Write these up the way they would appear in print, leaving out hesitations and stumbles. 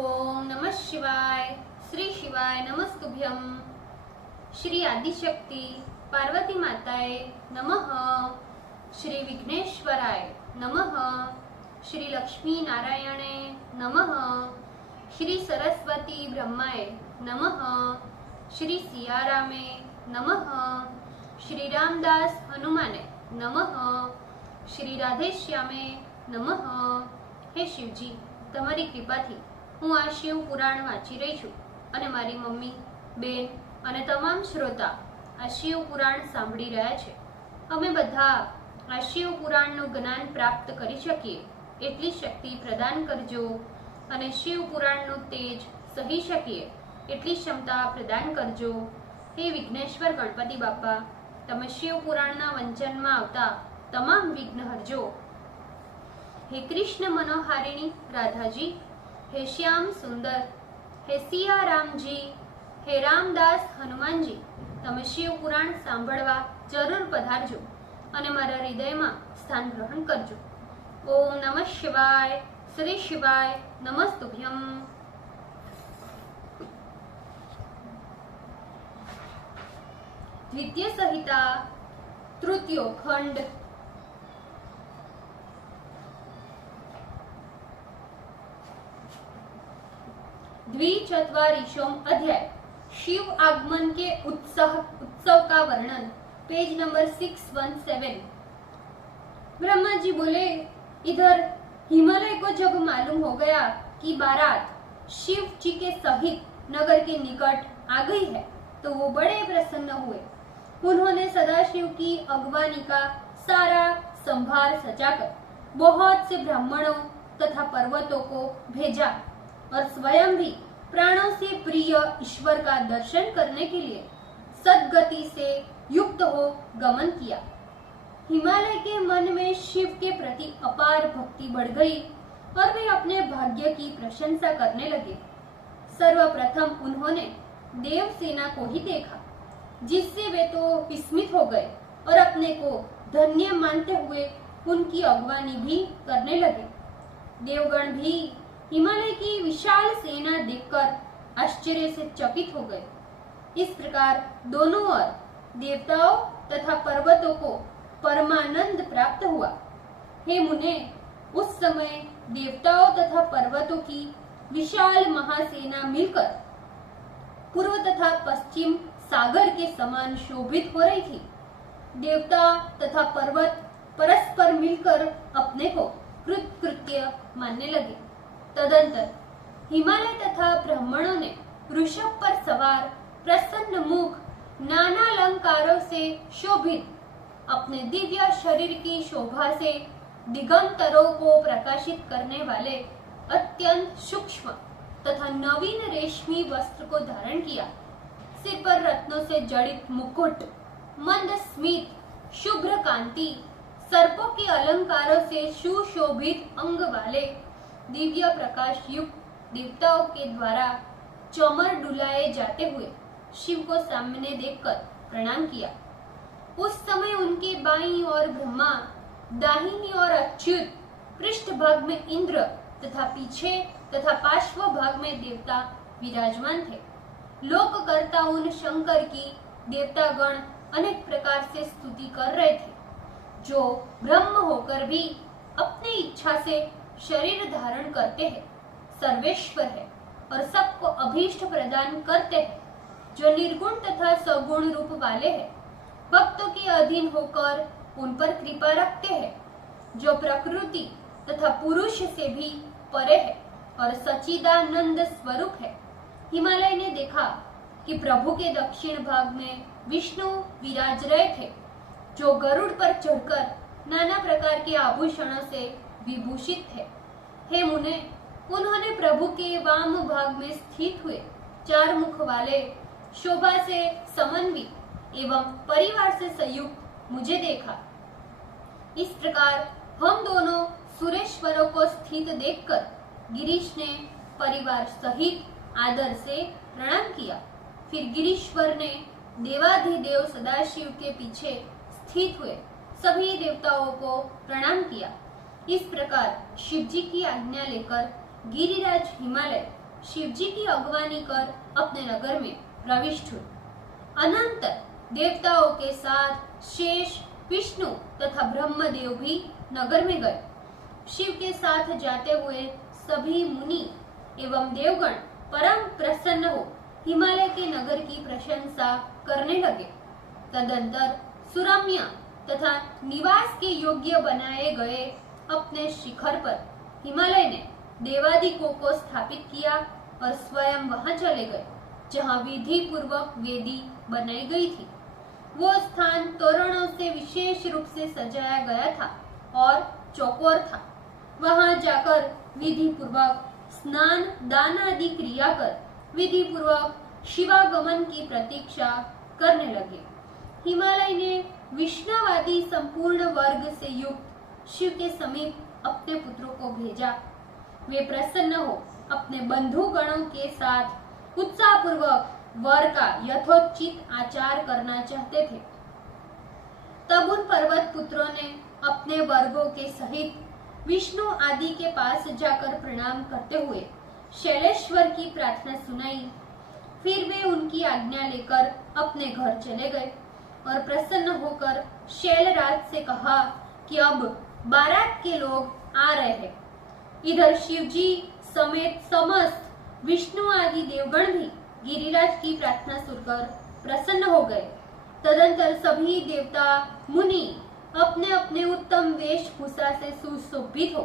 ओम नमः शिवाय। श्री शिवाय नमस्तुभ्यम। श्री आदिशक्ति पार्वती माताए नमः। श्री विघ्नेश्वराय नमः। श्री लक्ष्मी नारायणे नमः। श्री सरस्वती ब्रह्माय नमः। श्री सियारामे नमः। श्री रामदास हनुमाने नमः। श्री राधेश्यामे नमः। हे शिवजी, તમારી કૃપાથી હું આ શિવ પુરાણ વાંચી રહી છું અને મારી મમ્મી, બેન અને તમામ શ્રોતા આ શિવ પુરાણ સાંભળી રહ્યા છે। અમે બધા આ શિવ પુરાણનું જ્ઞાન પ્રાપ્ત કરી શકીએ એટલી શક્તિ પ્રદાન કરજો અને શિવ પુરાણનું તેજ સહી શકીએ એટલી ક્ષમતા પ્રદાન કરજો। હે વિઘ્નેશ્વર ગણપતિ બાપા, તમે શિવ પુરાણના વંચનમાં આવતા તમામ વિઘ્ન હરજો। हे कृष्ण मनोहारिणी राधा जी, हे श्याम सुंदर, हे सिया राम जी, हे रामदास हनुमान जी, तमे शिव पुराण सांभळवा जरूर पधारजो अने मारा हृदयमां स्थान ग्रहण करजो। ओम नमः शिवाय। श्री शिवाय नमस्तुभ्यम। द्वितीय संहिता तृतीयो खंड। द्विचत्वारिशों अध्याय शिव आगमन के उत्सव का वर्णन, पेज नंबर 617। ब्रह्मा जी बोले, इधर हिमालय को जब मालूम हो गया कि बारात शिव जी के सहित नगर के निकट आ गई है तो वो बड़े प्रसन्न हुए। उन्होंने सदाशिव की अगवानी का सारा संभार सजाकर बहुत से ब्राह्मणों तथा पर्वतों को भेजा और स्वयं भी प्राणों से प्रिय ईश्वर का दर्शन करने के लिए सद्गति से युक्त हो गमन किया। हिमालय के मन में शिव के प्रति अपार भक्ति बढ़ गई और वे अपने भाग्य की प्रशंसा करने लगे। सर्वप्रथम उन्होंने देवसेना को ही देखा, जिससे वे तो विस्मित हो गए और अपने को धन्य मानते हुए उनकी अगवानी भी करने लगे। देवगण भी हिमालय की विशाल सेना देखकर आश्चर्य से चकित हो गए। इस प्रकार दोनों ओर देवताओं तथा पर्वतों को परमानंद प्राप्त हुआ। हे मुने, उस समय देवताओं तथा पर्वतों की विशाल महासेना मिलकर पूर्व तथा पश्चिम सागर के समान शोभित हो रही थी। देवता तथा पर्वत परस्पर मिलकर अपने को कृतकृत्य मानने लगे। तदंतर हिमालय तथा ब्राह्मणों ने वृषभ पर सवार प्रसन्न मुख नाना अलंकारों से शोभित अपने दिव्य शरीर की शोभा से दिगंतरों को प्रकाशित करने वाले अत्यंत सूक्ष्म तथा नवीन रेशमी वस्त्र को धारण किया। सिर पर रत्नों से जड़ित मुकुट, मंद स्मित, शुभ्र कांति, सर्पों के अलंकारों से सुशोभित अंग वाले दिव्य प्रकाश युक्त देवताओं के द्वारा चौमर डुलाए जाते हुए शिव को सामने देखकर प्रणाम किया। उस समय उनके बाईं ओर ब्रह्मा, दाहिनी ओर अच्युत, पृष्ठ भाग में इंद्र तथा पीछे तथा पार्श्व भाग में देवता विराजमान थे। लोक करता उन शंकर की देवतागण अनेक प्रकार से स्तुति कर रहे थे, जो ब्रह्म होकर भी अपनी इच्छा से शरीर धारण करते हैं, सर्वेश्वर है और सबको अभीष्ट प्रदान करते हैं, जो निर्गुण तथा सगुण रूप वाले हैं, भक्तों के अधीन होकर उन पर कृपा रखते हैं, जो प्रकृति तथा पुरुष से भी परे है और सच्चिदानंद स्वरूप है। हिमालय ने देखा कि प्रभु के दक्षिण भाग में विष्णु विराज रहे थे, जो गरुड़ पर चढ़कर नाना प्रकार के आभूषणों से विभूषित थे। हे मुने, उन्होंने प्रभु के वाम भाग में स्थित हुए चार मुख वाले शोभा से समन्वित एवं परिवार से संयुक्त मुझे देखा। इस प्रकार हम दोनों सुरेश्वरों को स्थित देखकर गिरीश ने परिवार सहित आदर से प्रणाम किया। फिर गिरीश्वर ने देवाधिदेव सदाशिव के पीछे स्थित हुए सभी देवताओं को प्रणाम किया। इस प्रकार शिवजी की आज्ञा लेकर गिरिराज हिमालय शिवजी की अगवानी कर अपने नगर में प्रविष्ट हुए। अनंतर देवताओं के साथ शेष, विष्णु तथा ब्रह्मदेव भी नगर में गए। शिव के साथ जाते हुए सभी मुनि एवं देवगण परम प्रसन्न हो हिमालय के नगर की प्रशंसा करने लगे। तदंतर सुरम्य तथा निवास के योग्य बनाए गए अपने शिखर पर हिमालय ने देवादिकों को स्थापित किया और स्वयं वहां चले गए जहां विधि पूर्वक वेदी बनाई गई थी। वो स्थान तोरणों से विशेष रूप से सजाया गया था और चौकोर था। वहां जाकर विधि पूर्वक स्नान, दान आदि क्रिया कर विधि पूर्वक शिवागमन की प्रतीक्षा करने लगे। हिमालय ने विष्णुवादी संपूर्ण वर्ग से युक्त शिव के समीप अपने पुत्रों को भेजा। वे प्रसन्न हो अपने बंधु गणों के साथ उत्साह पूर्वक वर का यथोचित आचार करना चाहते थे। तब उन पर्वत पुत्रों ने अपने वर्गों के सहित विष्णु आदि के पास जाकर प्रणाम करते हुए शैलेश्वर की प्रार्थना सुनाई। फिर वे उनकी आज्ञा लेकर अपने घर चले गए और प्रसन्न होकर शैलराज से कहा कि अब बारात के लोग आ रहे हैं। इधर शिवजी समेत समस्त विष्णु आदि देवगण भी गिरिराज की प्रार्थना सुनकर प्रसन्न हो गए। तदंतर सभी देवता मुनि अपने अपने उत्तम वेशभूषा से सुशोभित हो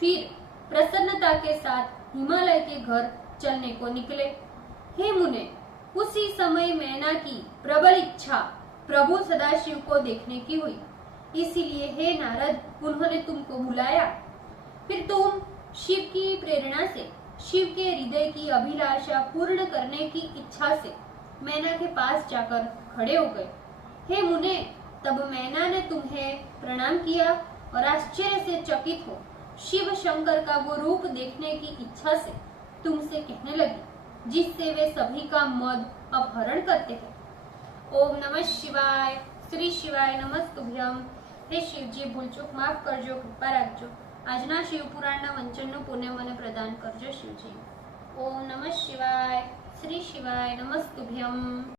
फिर प्रसन्नता के साथ हिमालय के घर चलने को निकले। हे मुने, उसी समय मैना की प्रबल इच्छा प्रभु सदाशिव को देखने की हुई, इसीलिए हे नारद उन्होंने तुमको बुलाया। फिर तुम शिव की प्रेरणा से शिव के हृदय की अभिलाषा पूर्ण करने की इच्छा से मैना के पास जाकर खड़े हो गए। हे मुने, तब मैना ने तुम्हें प्रणाम किया और आश्चर्य से चकित हो शिव शंकर का वो रूप देखने की इच्छा से तुमसे कहने लगी, जिससे वे सभी का मद अपहरण करते हैं। ओम नमः शिवाय। श्री शिवाय नमस्तुभ्यम। हे शिवजी, ભૂલચૂક માફ કરજો, કૃપા રાખજો। આજના શિવ પુરાણના વંચનનું પુણ્ય મને પ્રદાન કરજો શિવજી। ઓમ નમઃ શિવાય। શ્રી શિવાય નમસ્તુભ્યમ।